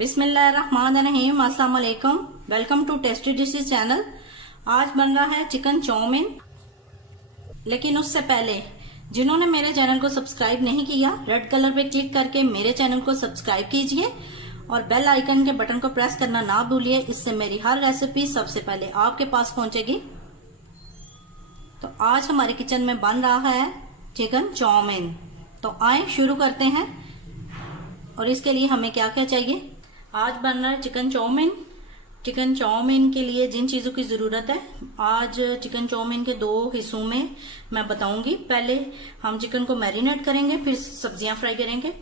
बिस्मिल्लाहिर्रहमानिर्रहीम, अस्सलाम वालेकुम। Welcome to tasty dishes channel. आज बन रहा है चिकन चाउमीन। लेकिन उससे पहले जिन्होंने मेरे चैनल को सब्सक्राइब नहीं किया, रेड कलर पे क्लिक करके मेरे चैनल को सब्सक्राइब कीजिए और बेल आइकन के बटन को प्रेस करना ना भूलिए। इससे मेरी हर रेसिपी सबसे पहले आपके पास पहुंचेगी। तो आज हमारे किचन में बन रहा है चिकन चाउमीन। तो आए शुरू करते हैं। और इसके लिए हमें क्या क्या चाहिए। आज बन रहा है चिकन चाउमीन। चिकन चाउमीन के लिए जिन चीज़ों की ज़रूरत है, आज चिकन चाउमीन के दो हिस्सों में मैं बताऊंगी। पहले हम चिकन को मैरिनेट करेंगे, फिर सब्जियां फ्राई करेंगे।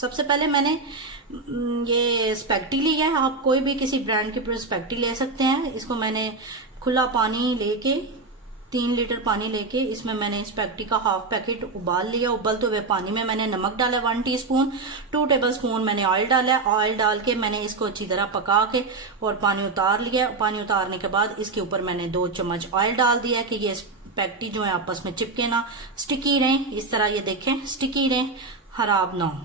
सबसे पहले मैंने ये स्पैगेटी लिया है। आप कोई भी किसी ब्रांड की स्पैगेटी ले सकते हैं। इसको मैंने खुला पानी लेके 3 लीटर पानी लेके इसमें मैंने स्पैगेटी का हाफ पैकेट उबाल लिया। उबलते हुए पानी में मैंने नमक डाला 1 टीस्पून, 2 टेबलस्पून मैंने ऑयल डाला। ऑयल डाल के मैंने इसको अच्छी तरह पका के और पानी उतार लिया। पानी उतारने के बाद इसके ऊपर मैंने 2 चम्मच ऑयल डाल दिया कि ये स्पैगेटी जो है आपस में चिपके ना, स्टिकी रहे। इस तरह ये देखें, स्टिकी रहे, खराब ना हो,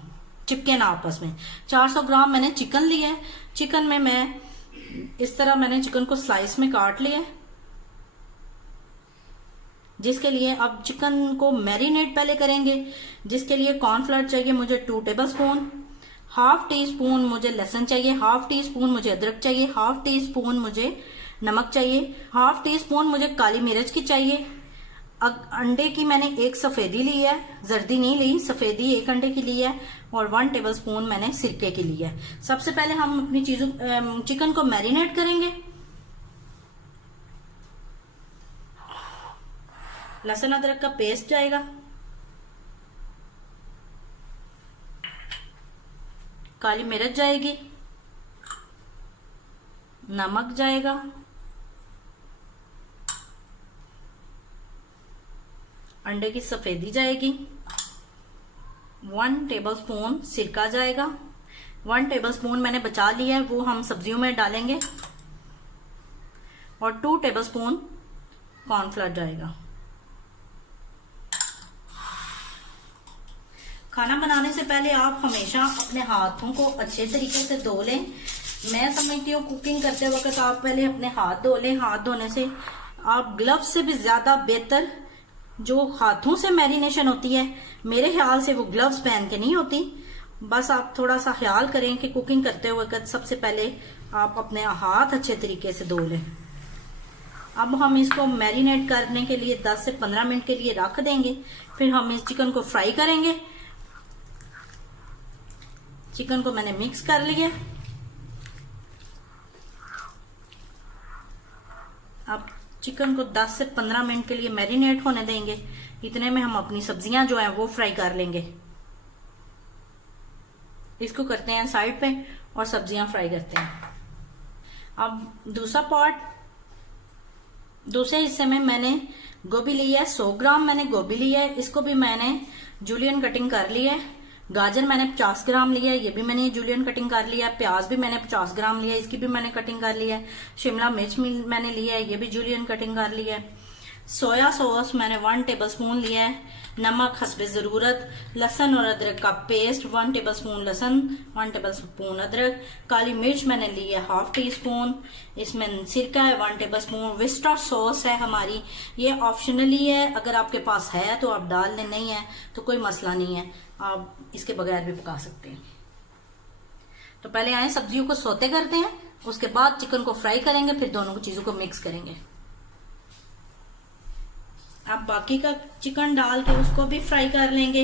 चिपके ना आपस में। 400 ग्राम मैंने चिकन लिया है। चिकन में मैं इस तरह मैंने चिकन को स्लाइस में काट लिया, जिसके लिए अब चिकन को मैरिनेट पहले करेंगे। जिसके लिए कॉर्नफ्लोर चाहिए मुझे 2 टेबलस्पून, हाफ टी स्पून मुझे लहसुन चाहिए, हाफ टी स्पून मुझे अदरक चाहिए, हाफ टी स्पून मुझे नमक चाहिए, हाफ टी स्पून मुझे काली मिर्च की चाहिए। अंडे की मैंने 1 सफेदी ली है, जर्दी नहीं ली, सफेदी 1 अंडे की ली है। और 1 टेबलस्पून मैंने सिरके की ली है। सबसे पहले हम अपनी चीजों चिकन को मैरिनेट करेंगे। लहसुन अदरक का पेस्ट जाएगा, काली मिर्च जाएगी, नमक जाएगा, अंडे की सफेदी जाएगी, 1 टेबलस्पून सिरका जाएगा, 1 टेबलस्पून मैंने बचा लिया है, वो हम सब्जियों में डालेंगे। और 2 टेबलस्पून कॉर्नफ्लोर जाएगा। खाना बनाने से पहले आप हमेशा अपने हाथों को अच्छे तरीके से धो लें। मैं समझती हूँ कुकिंग करते वक्त आप पहले अपने हाथ धो लें। हाथ धोने से आप ग्लव्स से भी ज्यादा बेहतर जो हाथों से मैरिनेशन होती है, मेरे ख्याल से वो ग्लव्स पहन के नहीं होती। बस आप थोड़ा सा ख्याल करें कि कुकिंग करते वक्त सबसे पहले आप अपने हाथ अच्छे तरीके से धो लें। अब हम इसको मैरिनेट करने के लिए 10 से 15 मिनट के लिए रख देंगे। फिर हम इस चिकन को फ्राई करेंगे। चिकन को मैंने मिक्स कर लिया। अब चिकन को 10 से 15 मिनट के लिए मैरिनेट होने देंगे। इतने में हम अपनी सब्जियां जो हैं वो फ्राई कर लेंगे। इसको करते हैं साइड पे और सब्जियां फ्राई करते हैं। अब दूसरा पार्ट, दूसरे हिस्से में मैंने गोभी लिया है। 100 ग्राम मैंने गोभी लिया है। इसको भी मैंने जूलियन कटिंग कर लिया है। गाजर मैंने 50 ग्राम लिया है, ये भी मैंने जूलियन कटिंग कर लिया है। प्याज भी मैंने 50 ग्राम लिया है, इसकी भी मैंने कटिंग कर लिया है। शिमला मिर्च मैंने लिया है, ये भी जूलियन कटिंग कर लिया है। सोया सॉस मैंने 1 टेबलस्पून लिया है। नमक हस्बे जरूरत। लहसुन और अदरक का पेस्ट 1 टेबलस्पून लहसुन, 1 टेबलस्पून अदरक। काली मिर्च मैंने ली है हाफ टी स्पून। इसमें सिरका है 1 टेबलस्पून। विस्टा सॉस है हमारी, ये ऑप्शनली है, अगर आपके पास है तो आप डाल लें, नहीं है तो कोई मसला नहीं है, आप इसके बगैर भी पका सकते हैं। तो पहले आए सब्जियों को सौते करते हैं, उसके बाद चिकन को फ्राई करेंगे, फिर दोनों चीजों को मिक्स करेंगे। अब बाकी का चिकन डाल के उसको भी फ्राई कर लेंगे।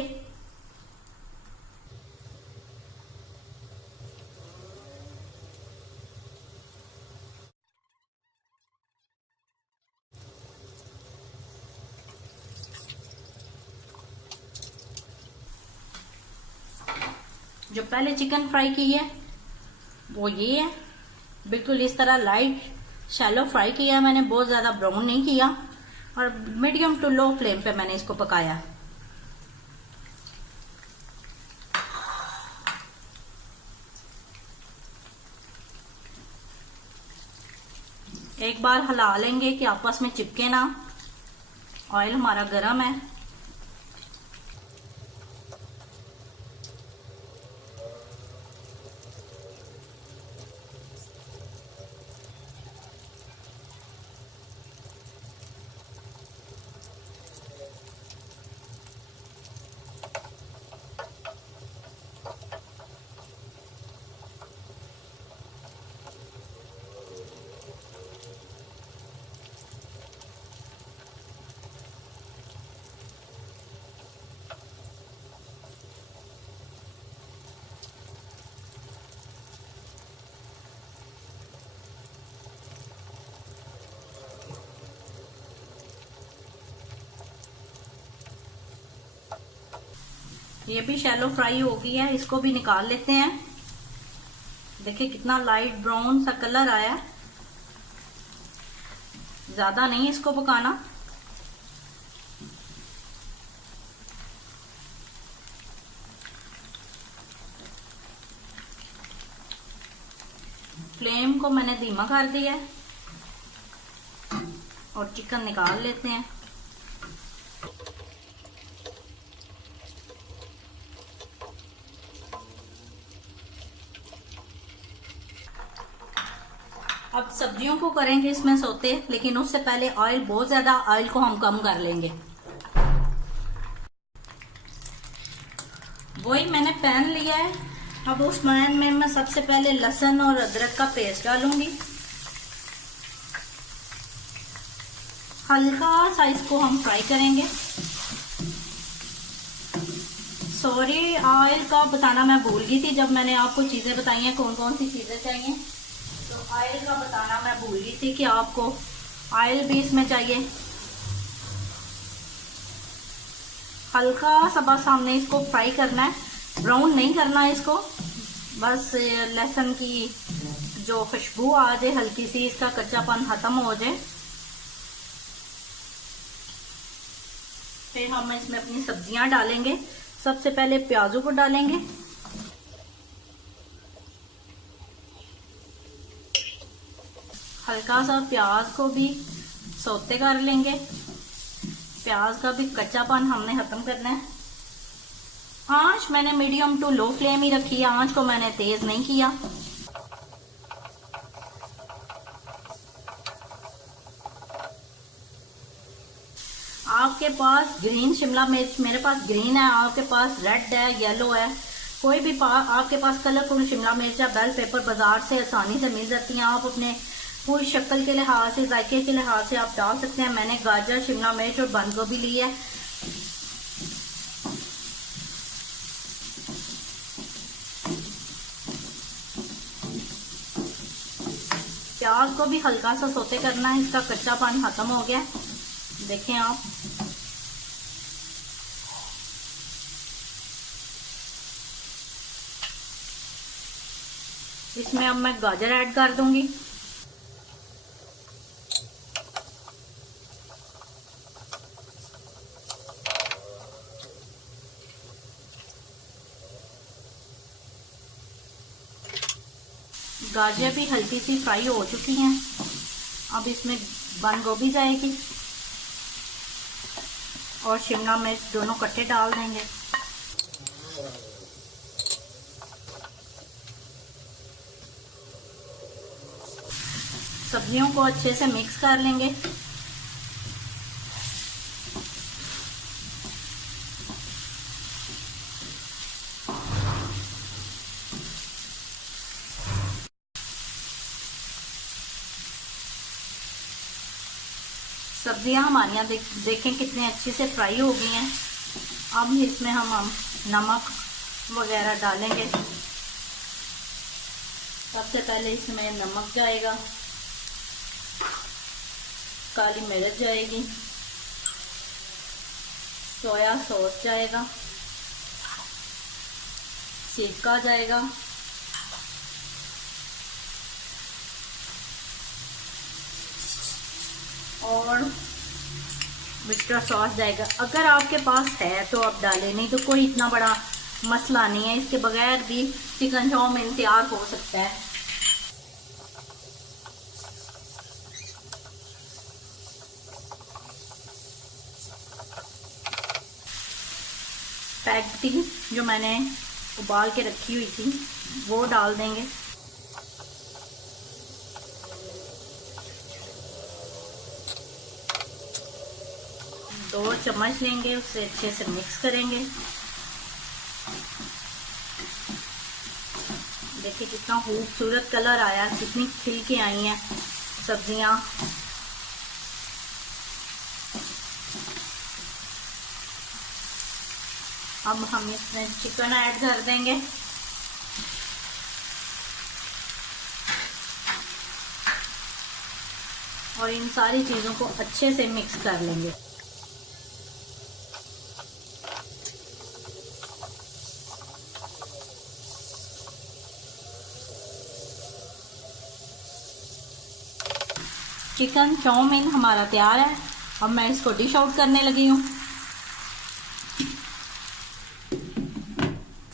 जो पहले चिकन फ्राई की है वो ये है, बिल्कुल इस तरह लाइट शैलो फ्राई किया है मैंने, बहुत ज्यादा ब्राउन नहीं किया। और मीडियम टू लो फ्लेम पे मैंने इसको पकाया। एक बार हिला लेंगे कि आपस में चिपके ना। ऑयल हमारा गरम है। ये भी शैलो फ्राई हो गई है, इसको भी निकाल लेते हैं। देखिए कितना लाइट ब्राउन सा कलर आया। ज्यादा नहीं इसको पकाना। फ्लेम को मैंने धीमा कर दिया है और चिकन निकाल लेते हैं। अब सब्जियों को करेंगे इसमें सौते, लेकिन उससे पहले ऑयल बहुत ज्यादा, ऑयल को हम कम कर लेंगे। वही मैंने पैन लिया है। अब उस पैन में मैं सबसे पहले लहसुन और अदरक का पेस्ट डालूंगी। हल्का सा इसको हम फ्राई करेंगे। सॉरी, ऑयल का बताना मैं भूल गई थी जब मैंने आपको चीजें बताई हैं कौन कौन सी चीजें चाहिए। तो ऑयल का बताना मैं भूल गई थी कि आपको ऑयल भी इसमें चाहिए। हल्का सा बस हमने इसको फ्राई करना है, ब्राउन नहीं करना है इसको। बस लहसुन की जो खुशबू आ जाए, हल्की सी इसका कच्चापन खत्म हो जाए, फिर हम इसमें अपनी सब्जियां डालेंगे। सबसे पहले प्याजों को डालेंगे। हल्का सा प्याज को भी सौते कर लेंगे। प्याज का भी कच्चापन हमने खत्म करना है। आंच मैंने मीडियम टू लो फ्लेम ही रखी है, आंच को मैंने तेज नहीं किया। आपके पास ग्रीन शिमला मिर्च, मेरे पास ग्रीन है, आपके पास रेड है, येलो है, कोई भी आपके पास कलरफुल शिमला मिर्च या बेल पेपर बाजार से आसानी से मिल जाती हैं। आप अपने पूरी शक्ल के लिहाज से, जायके के लिहाज से आप डाल सकते हैं। मैंने गाजर, शिमला मिर्च और बंद गोभी ली है। प्याज को भी हल्का सा सौते करना है, इसका कच्चापन खत्म हो गया। देखें आप, इसमें अब मैं गाजर ऐड कर दूंगी। गाजर भी हल्की सी फ्राई हो चुकी हैं। अब इसमें बंद गोभी जाएगी और शिमला मिर्च दोनों कट्टे डाल देंगे। सब्जियों को अच्छे से मिक्स कर लेंगे। सब्जियां हमारियां देखें कितने अच्छे से फ्राई हो गई हैं। अब इसमें हम नमक वगैरह डालेंगे। सबसे पहले इसमें नमक जाएगा, काली मिर्च जाएगी, सोया सॉस जाएगा, सिरका जाएगा, और विस्टर सॉस जाएगा। अगर आपके पास है तो आप डालें, नहीं तो कोई इतना बड़ा मसला नहीं है, इसके बगैर भी चिकन चाउमीन तैयार हो सकता है। स्पैगेटी जो मैंने उबाल के रखी हुई थी वो डाल देंगे। दो चम्मच लेंगे, उससे अच्छे से मिक्स करेंगे। देखिए कितना खूबसूरत कलर आया, कितनी खिल के आई हैं सब्जियां। अब हम इसमें चिकन ऐड कर देंगे। और इन सारी चीजों को अच्छे से मिक्स कर लेंगे। चिकन चाउमीन हमारा तैयार है। अब मैं इसको डिश आउट करने लगी हूँ।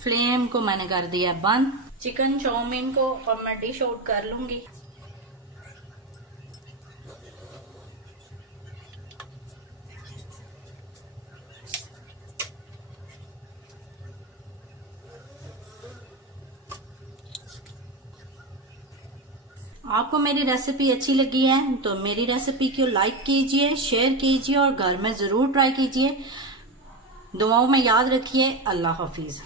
फ्लेम को मैंने कर दिया बंद। चिकन चाउमीन को अब मैं डिश आउट कर लूंगी। आपको मेरी रेसिपी अच्छी लगी है तो मेरी रेसिपी को लाइक कीजिए, शेयर कीजिए और घर में जरूर ट्राई कीजिए। दुआओं में याद रखिए। अल्लाह हाफिज।